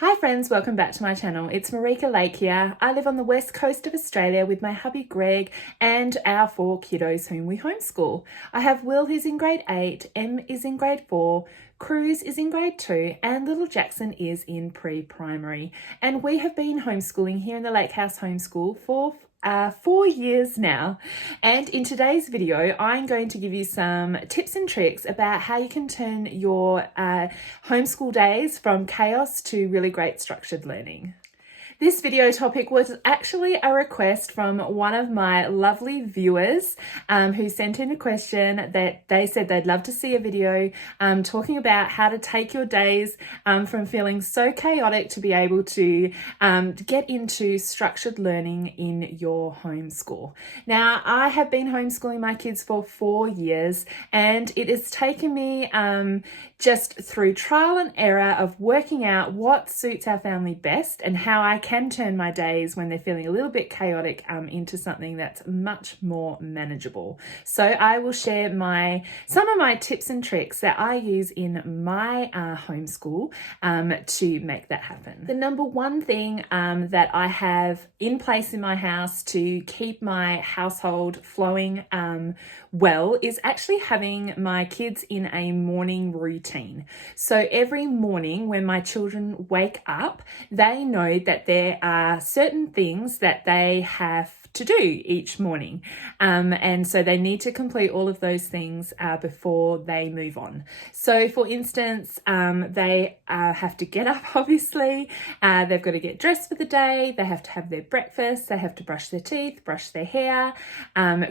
Hi friends, welcome back to my channel. It's Marika Lake here. I live on the west coast of Australia with my hubby Greg and our 4 kiddos whom we homeschool. I have Will who's in grade 8, Em is in grade 4, Cruz is in grade 2 and little Jackson is in pre-primary. And we have been homeschooling here in the Lake House Homeschool for 4 years now. And in today's video, I'm going to give you some tips and tricks about how you can turn your homeschool days from chaos to really great structured learning. This video topic was actually a request from one of my lovely viewers who sent in a question that they said they'd love to see a video talking about how to take your days from feeling so chaotic to be able to get into structured learning in your homeschool. Now, I have been homeschooling my kids for 4 years and it has taken me just through trial and error of working out what suits our family best and how I can turn my days when they're feeling a little bit chaotic into something that's much more manageable. So I will share some of my tips and tricks that I use in my homeschool to make that happen. The number one thing that I have in place in my house to keep my household flowing well is actually having my kids in a morning routine. So every morning when my children wake up, they know that there are certain things that they have to do each morning. And so they need to complete all of those things before they move on. So for instance, they have to get up, obviously. They've got to get dressed for the day. They have to have their breakfast. They have to brush their teeth, brush their hair,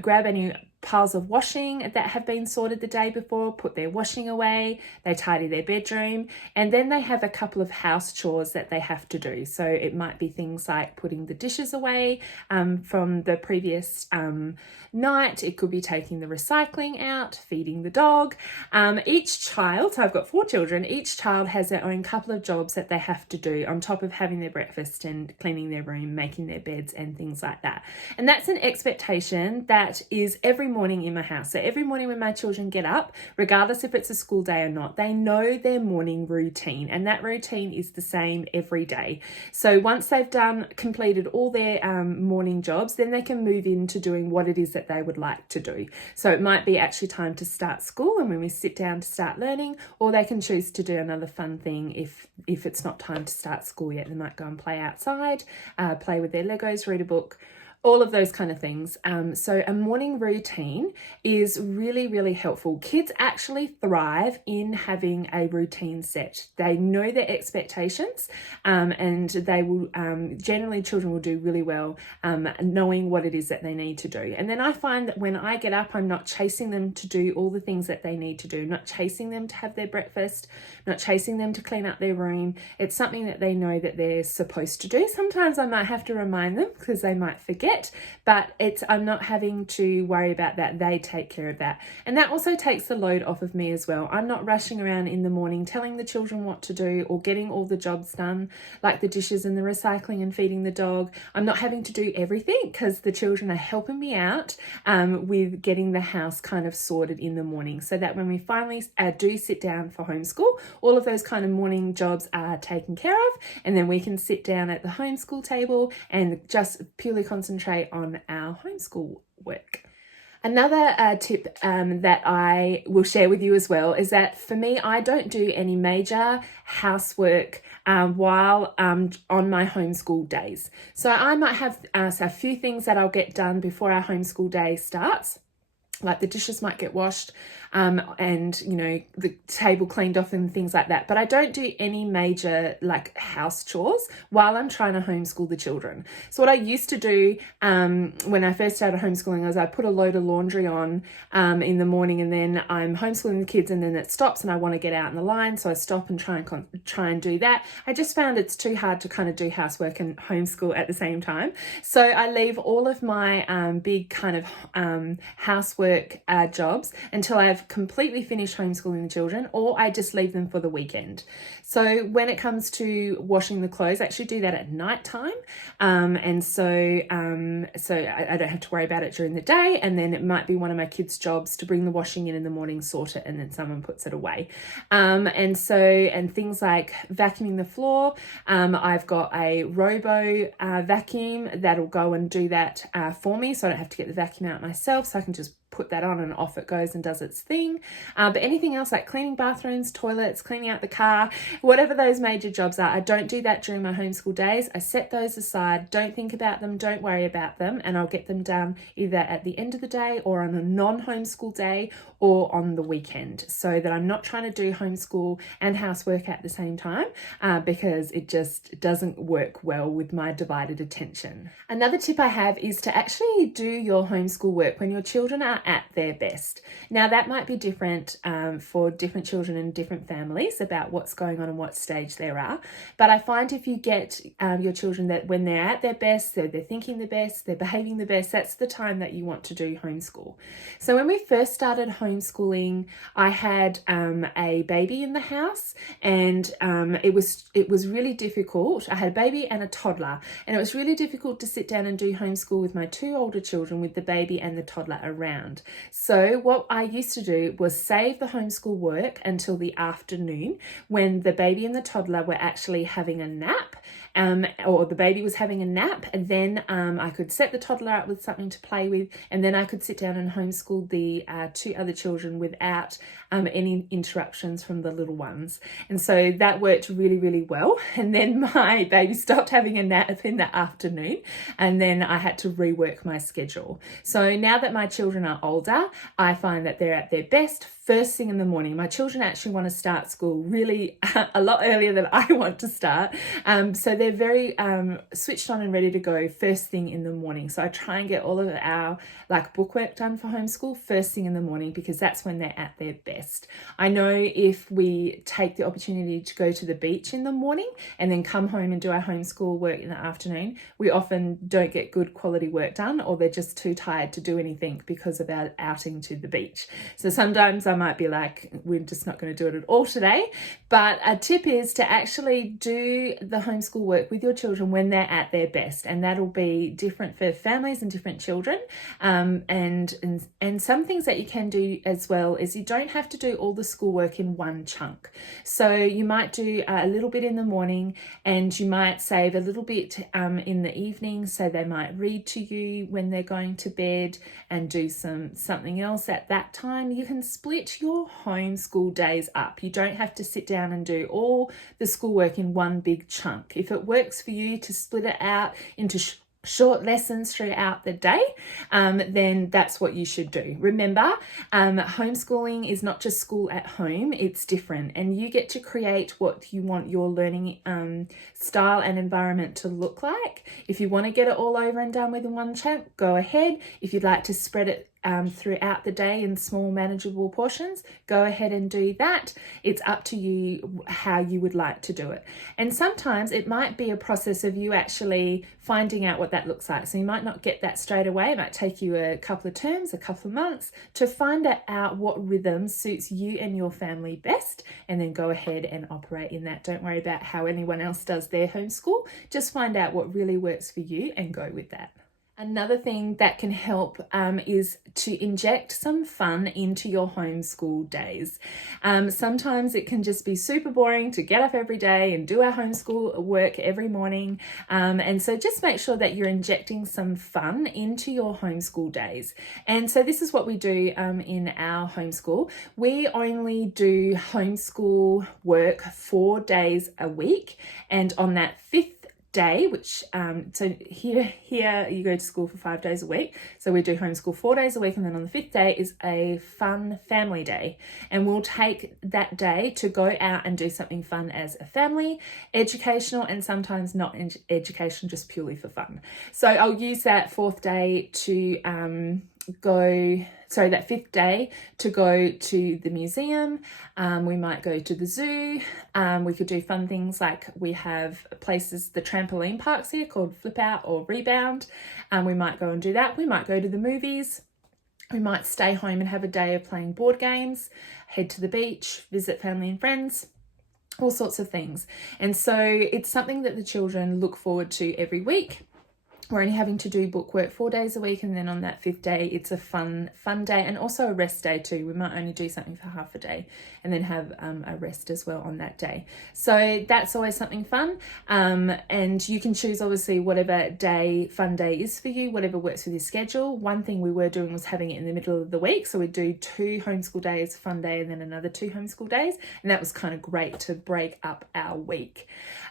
grab any piles of washing that have been sorted the day before, put their washing away, they tidy their bedroom, and then they have a couple of house chores that they have to do. So it might be things like putting the dishes away from the previous night. It could be taking the recycling out, feeding the dog. Each child, so I've got 4 children, each child has their own couple of jobs that they have to do on top of having their breakfast and cleaning their room, making their beds and things like that. And that's an expectation that is every morning in my house. So every morning when my children get up, regardless if it's a school day or not, they know their morning routine, and that routine is the same every day. So once they've completed all their morning jobs, then they can move into doing what it is that they would like to do. So it might be actually time to start school and when we sit down to start learning, or they can choose to do another fun thing if it's not time to start school yet. They might go and play outside, play with their Legos, read a book, all of those kind of things. So a morning routine is really, really helpful. Kids actually thrive in having a routine set. They know their expectations and they will, generally children will do really well knowing what it is that they need to do. And then I find that when I get up, I'm not chasing them to do all the things that they need to do, not chasing them to have their breakfast, not chasing them to clean up their room. It's something that they know that they're supposed to do. Sometimes I might have to remind them because they might forget, but I'm not having to worry about that. They take care of that. And that also takes the load off of me as well. I'm not rushing around in the morning telling the children what to do or getting all the jobs done, like the dishes and the recycling and feeding the dog. I'm not having to do everything because the children are helping me out with getting the house kind of sorted in the morning, so that when we finally do sit down for homeschool, all of those kind of morning jobs are taken care of, and then we can sit down at the homeschool table and just purely concentrate on our homeschool work. Another tip that I will share with you as well is that for me, I don't do any major housework while on my homeschool days. So I might have a few things that I'll get done before our homeschool day starts. Like the dishes might get washed and, you know, the table cleaned off and things like that. But I don't do any major like house chores while I'm trying to homeschool the children. So what I used to do when I first started homeschooling was I put a load of laundry on in the morning, and then I'm homeschooling the kids and then it stops and I want to get out in the line. So I stop and try and do that. I just found it's too hard to kind of do housework and homeschool at the same time. So I leave all of my big kind of housework housework jobs until I've completely finished homeschooling the children, or I just leave them for the weekend. So when it comes to washing the clothes, I actually do that at night time. So I don't have to worry about it during the day. And then it might be one of my kids' jobs to bring the washing in the morning, sort it, and then someone puts it away. And things like vacuuming the floor, I've got a robo vacuum that'll go and do that for me, so I don't have to get the vacuum out myself, so I can just put that on and off it goes and does its thing. But anything else like cleaning bathrooms, toilets, cleaning out the car, whatever those major jobs are, I don't do that during my homeschool days. I set those aside, don't think about them, don't worry about them, and I'll get them done either at the end of the day or on a non-homeschool day or on the weekend, so that I'm not trying to do homeschool and housework at the same time, because it just doesn't work well with my divided attention. Another tip I have is to actually do your homeschool work when your children are at their best. Now that might be different for different children and different families about what's going on and what stage they are, but I find if you get your children that when they're at their best, they're thinking the best, they're behaving the best, that's the time that you want to do homeschool. So when we first started homeschooling, I had a baby in the house, and it was really difficult. I had a baby and a toddler, and it was really difficult to sit down and do homeschool with my two older children with the baby and the toddler around. So what I used to do was save the homeschool work until the afternoon when the baby and the toddler were actually having a nap, or the baby was having a nap, and then I could set the toddler up with something to play with, and then I could sit down and homeschool the two other children without any interruptions from the little ones. And so that worked really, really well. And then my baby stopped having a nap in the afternoon, and then I had to rework my schedule. So now that my children are older, I find that they're at their best first thing in the morning. My children actually want to start school really a lot earlier than I want to start. So they're very switched on and ready to go first thing in the morning. So I try and get all of our bookwork done for homeschool first thing in the morning, because that's when they're at their best. I know if we take the opportunity to go to the beach in the morning and then come home and do our homeschool work in the afternoon, we often don't get good quality work done, or they're just too tired to do anything because of our outing to the beach. So sometimes I might be like, we're just not going to do it at all today. But a tip is to actually do the homeschool work with your children when they're at their best, and that'll be different for families and different children. And some things that you can do as well is you don't have to do all the schoolwork in one chunk. So you might do a little bit in the morning, and you might save a little bit in the evening. So they might read to you when they're going to bed and do something else at that time. You can split your homeschool days up. You don't have to sit down and do all the schoolwork in one big chunk. If it works for you to split it out into short lessons throughout the day, then that's what you should do. Remember, homeschooling is not just school at home, it's different, and you get to create what you want your learning style and environment to look like. If you want to get it all over and done with in one chunk, go ahead. If you'd like to spread it throughout the day in small manageable portions, go ahead and do that. It's up to you how you would like to do it. And sometimes it might be a process of you actually finding out what that looks like. So you might not get that straight away. It might take you a couple of terms, a couple of months to find out what rhythm suits you and your family best, and then go ahead and operate in that. Don't worry about how anyone else does their homeschool. Just find out what really works for you and go with that. Another thing that can help is to inject some fun into your homeschool days. Sometimes it can just be super boring to get up every day and do our homeschool work every morning. And so just make sure that you're injecting some fun into your homeschool days. And so this is what we do in our homeschool. We only do homeschool work 4 days a week. And on that 5th day, which so here you go to school for 5 days a week, so we do homeschool 4 days a week, and then on the 5th day is a fun family day, and we'll take that day to go out and do something fun as a family, educational, and sometimes not education, just purely for fun. So I'll use that 4th day to that 5th day to go to the museum. We might go to the zoo. We could do fun things like we have places, the trampoline parks here called Flip Out or Rebound. We might go and do that. We might go to the movies. We might stay home and have a day of playing board games, head to the beach, visit family and friends, all sorts of things. And so it's something that the children look forward to every week. We're only having to do bookwork 4 days a week, and then on that 5th day it's a fun day, and also a rest day too. We might only do something for half a day and then have a rest as well on that day. So that's always something fun, and you can choose obviously whatever fun day is for you, whatever works with your schedule. One thing we were doing was having it in the middle of the week, so we'd do 2 homeschool days, fun day, and then another 2 homeschool days, and that was kind of great to break up our week.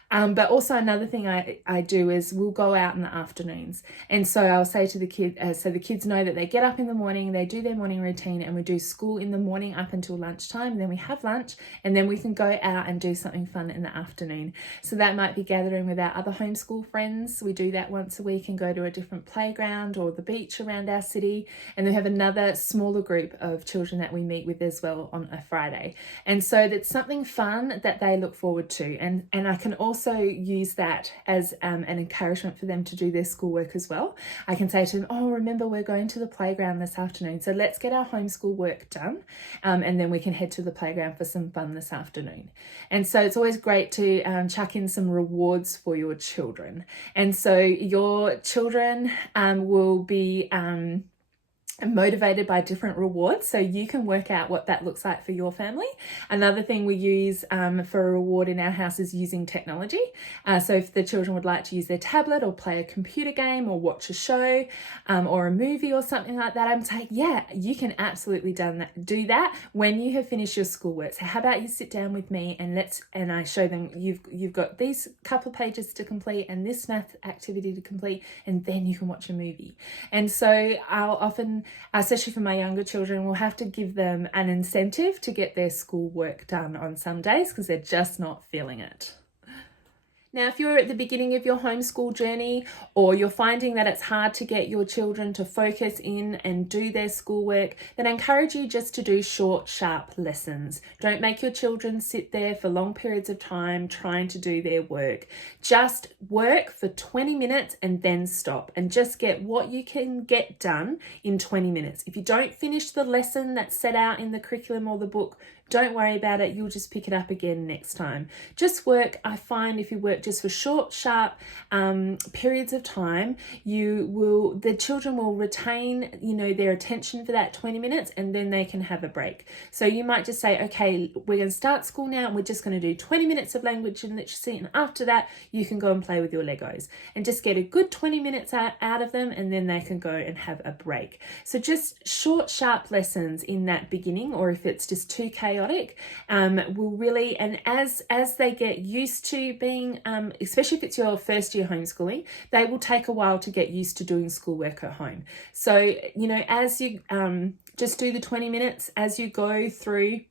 But also another thing I do is we'll go out in the afternoons. And so I'll say to the kids, so the kids know that they get up in the morning, they do their morning routine, and we do school in the morning up until lunchtime. And then we have lunch, and then we can go out and do something fun in the afternoon. So that might be gathering with our other homeschool friends. We do that once a week and go to a different playground or the beach around our city. And then we have another smaller group of children that we meet with as well on a Friday. And so that's something fun that they look forward to. And I can also use that as an encouragement for them to do their schoolwork as well. I can say to them, oh, remember we're going to the playground this afternoon, so let's get our homeschool work done, and then we can head to the playground for some fun this afternoon. And so it's always great to chuck in some rewards for your children. And so your children will be motivated by different rewards, so you can work out what that looks like for your family. Another thing we use for a reward in our house is using technology. So if the children would like to use their tablet or play a computer game or watch a show or a movie or something like that, I'm saying, yeah, you can absolutely do that when you have finished your schoolwork. So how about you sit down with me and I show them you've got these couple of pages to complete and this math activity to complete, and then you can watch a movie. And so I'll often, especially for my younger children, we'll have to give them an incentive to get their schoolwork done on some days because they're just not feeling it. Now, if you're at the beginning of your homeschool journey, or you're finding that it's hard to get your children to focus in and do their schoolwork, then I encourage you just to do short, sharp lessons. Don't make your children sit there for long periods of time trying to do their work. Just work for 20 minutes and then stop, and just get what you can get done in 20 minutes. If you don't finish the lesson that's set out in the curriculum or the book, don't worry about it. You'll just pick it up again next time. Just work. I find if you work just for short, sharp periods of time, the children will retain, their attention for that 20 minutes, and then they can have a break. So you might just say, okay, we're going to start school now, and we're just going to do 20 minutes of language and literacy, and after that, you can go and play with your Legos, and just get a good 20 minutes out of them, and then they can go and have a break. So just short, sharp lessons in that beginning, or if it's just too chaotic, will really, and as they get used to being, especially if it's your first year homeschooling, they will take a while to get used to doing schoolwork at home. So, as you just do the 20 minutes as you go through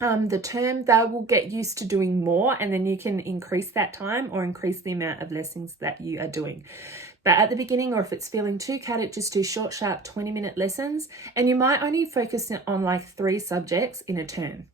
the term, they will get used to doing more, and then you can increase that time or increase the amount of lessons that you are doing. But at the beginning, or if it's feeling too chaotic, just do short, sharp 20-minute lessons, and you might only focus on like 3 subjects in a term.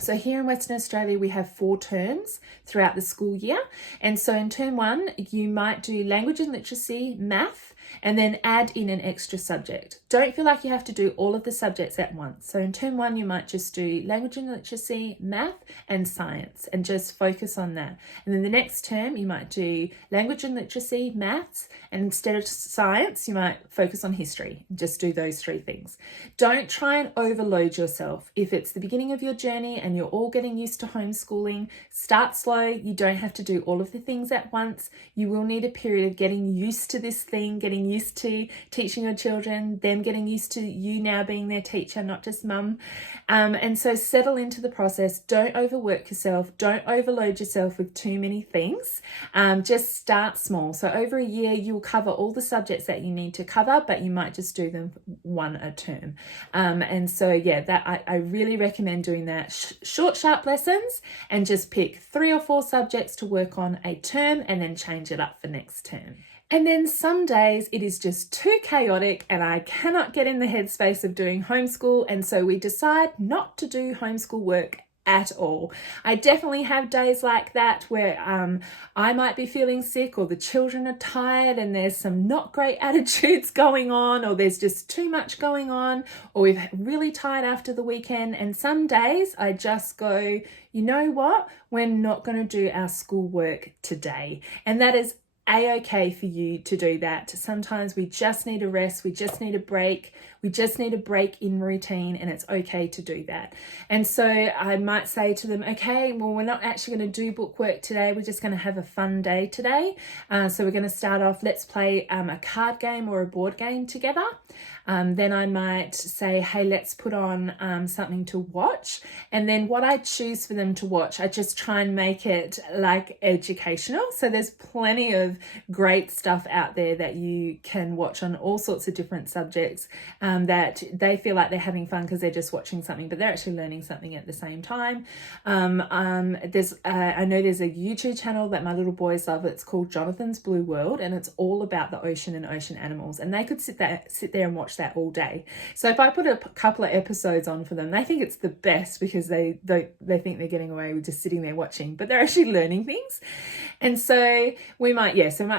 So here in Western Australia, we have 4 terms throughout the school year. And so in term 1, you might do language and literacy, math, and then add in an extra subject. Don't feel like you have to do all of the subjects at once. So in term 1, you might just do language and literacy, math, and science, and just focus on that. And then the next term, you might do language and literacy, maths, and instead of science, you might focus on history. Just do those 3 things. Don't try and overload yourself. If it's the beginning of your journey and you're all getting used to homeschooling, start slow. You don't have to do all of the things at once. You will need a period of getting used to this thing, getting used to teaching your children, them getting used to you now being their teacher, not just mum. And so settle into the process. Don't overwork yourself. Don't overload yourself with too many things. Just start small. So over a year, you'll cover all the subjects that you need to cover, but you might just do them 1 a term. And so, yeah, that I really recommend doing that. Short, sharp lessons, and just pick 3 or 4 subjects to work on a term, and then change it up for next term. And then some days it is just too chaotic and I cannot get in the headspace of doing homeschool, and so we decide not to do homeschool work at all. I definitely have days like that where I might be feeling sick, or the children are tired and there's some not great attitudes going on, or there's just too much going on, or we're really tired after the weekend. And some days I just go, you know what? We're not going to do our schoolwork today. And that is a-okay for you to do that. Sometimes we just need a rest, we just need a break, we just need a break in routine, and it's okay to do that. And so I might say to them, okay, well, we're not actually going to do bookwork today, we're just going to have a fun day today. So we're going to start off, let's play a card game or a board game together. Then I might say, hey, let's put on something to watch. And then what I choose for them to watch, I just try and make it like educational. So there's plenty of great stuff out there that you can watch on all sorts of different subjects that they feel like they're having fun because they're just watching something, but they're actually learning something at the same time. I know there's a YouTube channel that my little boys love. It's called Jonathan's Blue World, and it's all about the ocean and ocean animals. And they could sit there and watch that all day. So if I put a couple of episodes on for them, they think it's the best because they think they're getting away with just sitting there watching, but they're actually learning things. And so we might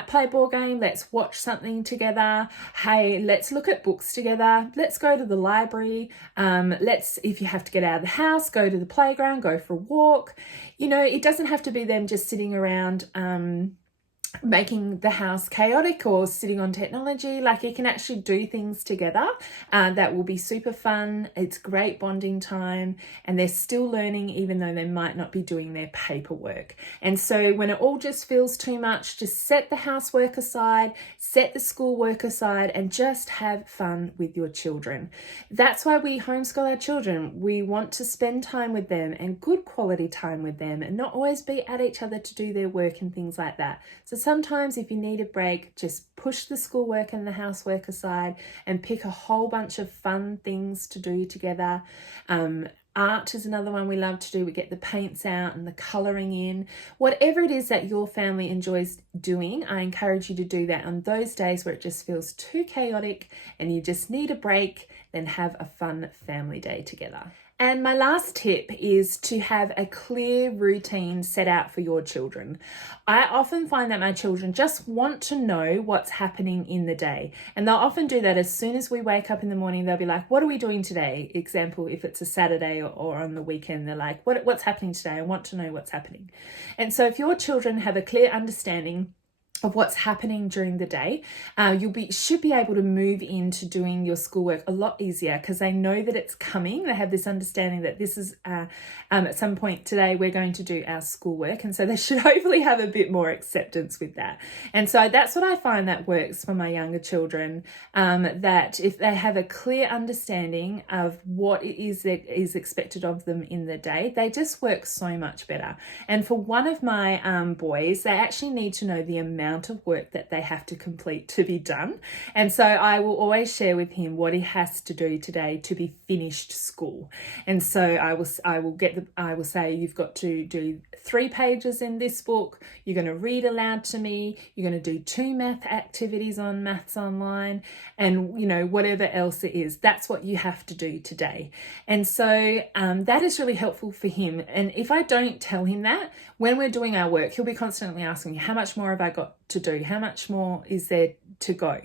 play a board game, let's watch something together. Hey, let's look at books together. Let's go to the library. If you have to get out of the house, go to the playground, go for a walk. You know, it doesn't have to be them just sitting around making the house chaotic or sitting on technology. Like, you can actually do things together that will be super fun. It's great bonding time, and they're still learning even though they might not be doing their paperwork. And so when it all just feels too much, just set the housework aside, set the schoolwork aside, and just have fun with your children. That's why we homeschool our children. We want to spend time with them, and good quality time with them, and not always be at each other to do their work and things like that. So sometimes if you need a break, just push the schoolwork and the housework aside and pick a whole bunch of fun things to do together. Art is another one we love to do. We get the paints out and the colouring in. Whatever it is that your family enjoys doing, I encourage you to do that on those days where it just feels too chaotic and you just need a break. Then have a fun family day together. And my last tip is to have a clear routine set out for your children. I often find that my children just want to know what's happening in the day. And they'll often do that as soon as we wake up in the morning. They'll be like, what are we doing today? Example, if it's a Saturday or on the weekend, they're like, what's happening today? I want to know what's happening. And so if your children have a clear understanding of what's happening during the day, should be able to move into doing your schoolwork a lot easier because they know that it's coming. They have this understanding that this is at some point today we're going to do our schoolwork, and so they should hopefully have a bit more acceptance with that. And so that's what I find that works for my younger children, that if they have a clear understanding of what it is that is expected of them in the day, they just work so much better. And for one of my boys, they actually need to know the amount of work that they have to complete to be done. And so I will always share with him what he has to do today to be finished school. And so I will say, you've got to do 3 pages in this book, you're going to read aloud to me, you're going to do 2 math activities on Maths Online, and whatever else it is, that's what you have to do today. And so that is really helpful for him. And if I don't tell him that, when we're doing our work, he'll be constantly asking me, how much more have I got to do? How much more is there to go?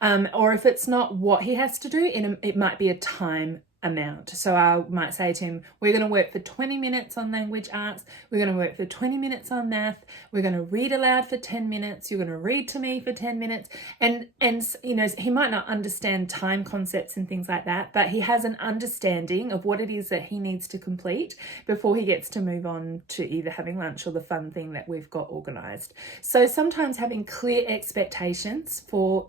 Or if it's not what he has to do, it might be a time amount. So I might say to him, we're going to work for 20 minutes on language arts, we're going to work for 20 minutes on math, we're going to read aloud for 10 minutes, you're going to read to me for 10 minutes. And he might not understand time concepts and things like that, but he has an understanding of what it is that he needs to complete before he gets to move on to either having lunch or the fun thing that we've got organised. So sometimes having clear expectations for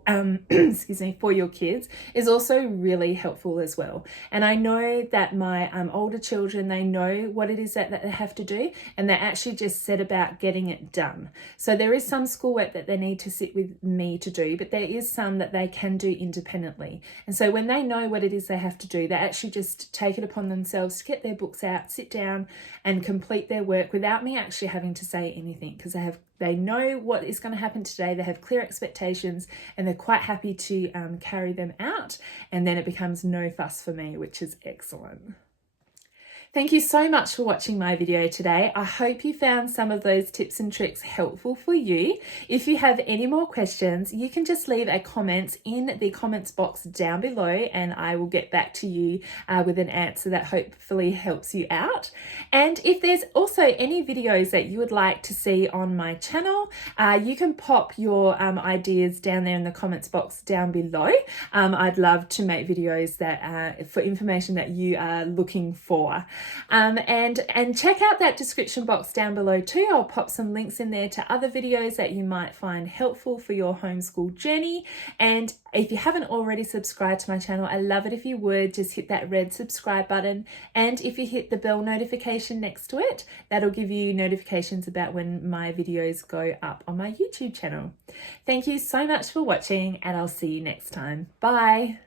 for your kids is also really helpful as well. And I know that my older children, they know what it is that they have to do, and they actually just set about getting it done. So there is some schoolwork that they need to sit with me to do, but there is some that they can do independently. And so when they know what it is they have to do, they actually just take it upon themselves to get their books out, sit down and complete their work without me actually having to say anything, because they know what is going to happen today. They have clear expectations and they're quite happy to carry them out. And then it becomes no fuss for me, which is excellent. Thank you so much for watching my video today. I hope you found some of those tips and tricks helpful for you. If you have any more questions, you can just leave a comment in the comments box down below and I will get back to you with an answer that hopefully helps you out. And if there's also any videos that you would like to see on my channel, you can pop your ideas down there in the comments box down below. I'd love to make videos that for information that you are looking for. And check out that description box down below too. I'll pop some links in there to other videos that you might find helpful for your homeschool journey. And if you haven't already subscribed to my channel, I love it if you would just hit that red subscribe button. And if you hit the bell notification next to it, that'll give you notifications about when my videos go up on my YouTube channel. Thank you so much for watching and I'll see you next time. Bye.